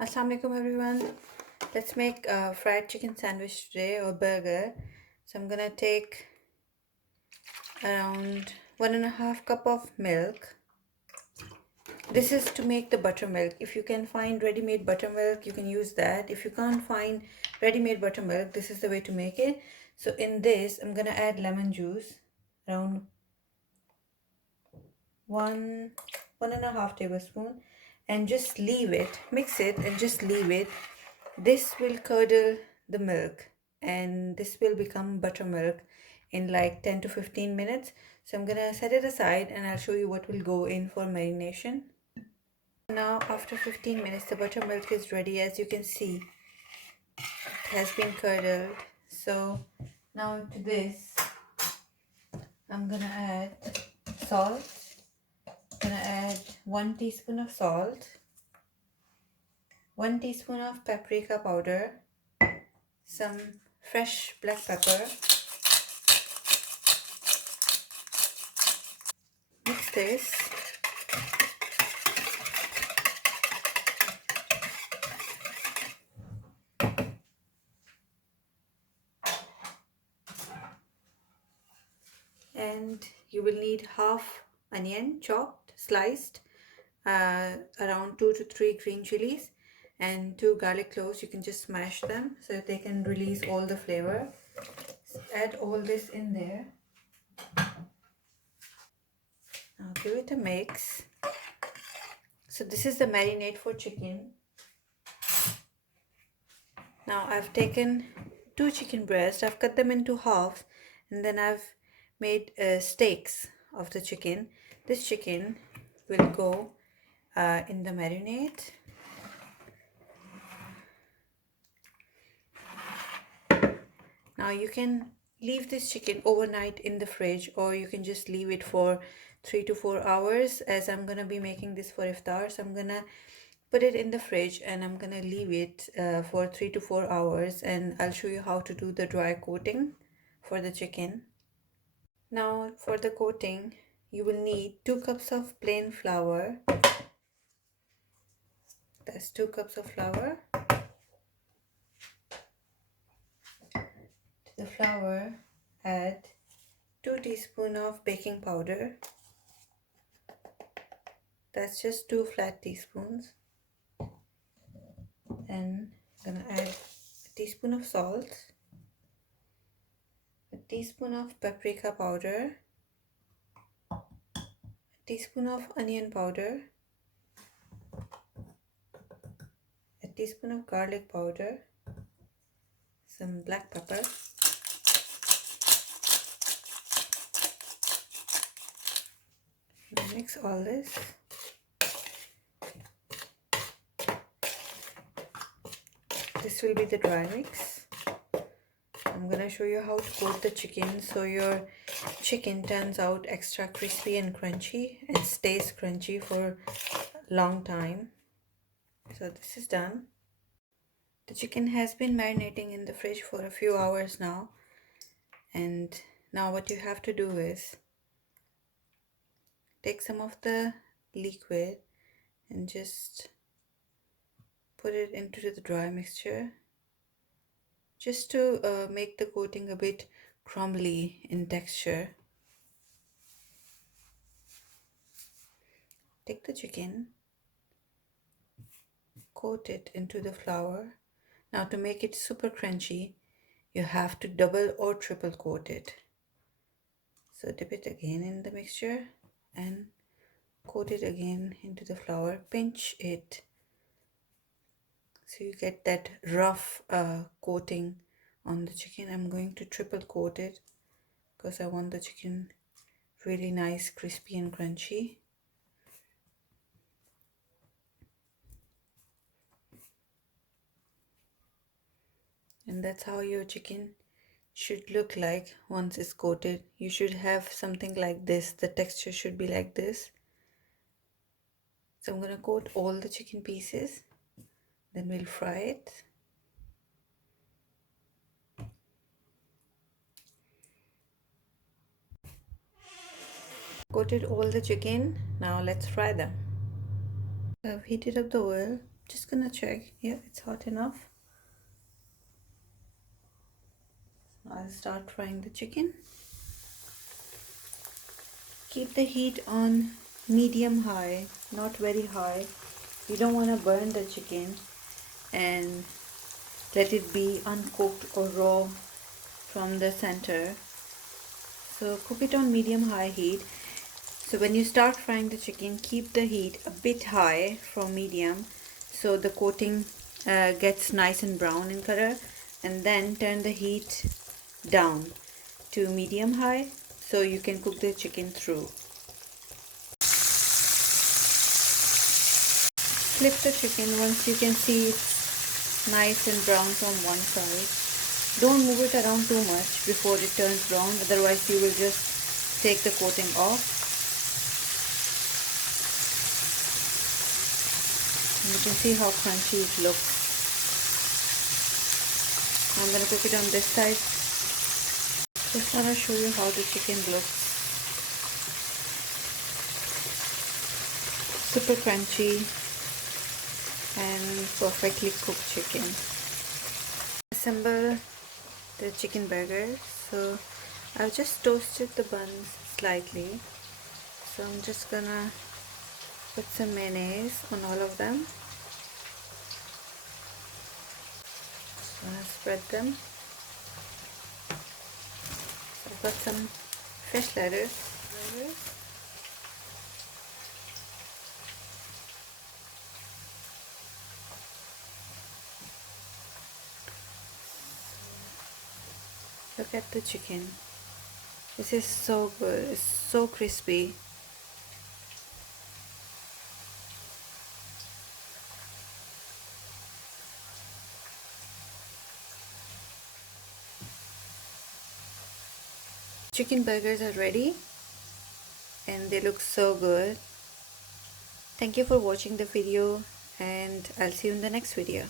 Assalamu alaikum everyone. Let's make a fried chicken sandwich today or burger. So I'm gonna take around 1.5 cup of milk. This is to make the buttermilk. If you can find ready-made buttermilk, you can use that. If you can't find ready-made buttermilk, this is the way to make it. So in this, I'm gonna add lemon juice, around one and a half tablespoon, and just leave it. Mix it and just leave it. This will curdle the milk and this will become buttermilk in like 10 to 15 minutes. So I'm gonna set it aside and I'll show you what will go in for marination. Now after 15 minutes the buttermilk is ready. As you can see, it has been curdled. So now to this I'm gonna add salt. I'm gonna add 1 teaspoon of salt, 1 teaspoon of paprika powder, some fresh black pepper. Mix this. And you will need half onion chopped, sliced, around 2 to 3 green chilies, and 2 garlic cloves. You can just smash them so they can release all the flavor. So add all this in there. Now give it a mix. So this is the marinade for chicken. Now I've taken 2 chicken breasts, I've cut them into halves, and then I've made steaks of the chicken. This chicken will go in the marinade. Now you can leave this chicken overnight in the fridge, or you can just leave it for 3 to 4 hours. As I'm gonna be making this for iftar, so I'm gonna put it in the fridge and I'm gonna leave it for 3 to 4 hours, and I'll show you how to do the dry coating for the chicken. Now for the coating, you will need 2 cups of plain flour. That's 2 cups of flour. To the flour, add 2 teaspoons of baking powder. That's just 2 flat teaspoons. Then I'm gonna add a teaspoon of salt, a teaspoon of paprika powder, a teaspoon of onion powder, a teaspoon of garlic powder, some black pepper, mix all this. This will be the dry mix. I'm gonna show you how to coat the chicken so your chicken turns out extra crispy and crunchy and stays crunchy for a long time. So this is done. The chicken has been marinating in the fridge for a few hours now, and now what you have to do is take some of the liquid and just put it into the dry mixture, just to make the coating a bit crumbly in texture. Take the chicken, coat it into the flour. Now to make it super crunchy, you have to double or triple coat it. So dip it again in the mixture and coat it again into the flour. Pinch it so you get that rough coating on the chicken. I'm going to triple coat it because I want the chicken really nice, crispy and crunchy. And that's how your chicken should look like once it's coated. You should have something like this. The texture should be like this. So I'm gonna coat all the chicken pieces, then we'll fry it. Coated all the chicken. Now let's fry them. I've heated up the oil. Just gonna check. Yeah, it's hot enough. I'll start frying the chicken. Keep the heat on medium high, not very high. You don't want to burn the chicken and let it be uncooked or raw from the center. So cook it on medium high heat. So when you start frying the chicken, keep the heat a bit high from medium so the coating gets nice and brown in color, and then turn the heat down to medium high so you can cook the chicken through. Flip the chicken once you can see it's nice and brown from one side. Don't move it around too much before it turns brown, otherwise you will just take the coating off. And you can see how crunchy it looks. I'm going to cook it on this side. Just want to show you how the chicken looks. Super crunchy and perfectly cooked chicken. Assemble the chicken burger. So I've just toasted the buns slightly. So I'm just gonna put some mayonnaise on all of them. Just gonna spread them. So I've got some fresh lettuce. Look at the chicken. This is so good. It's so crispy. Chicken burgers are ready and they look so good. Thank you for watching the video, and I'll see you in the next video.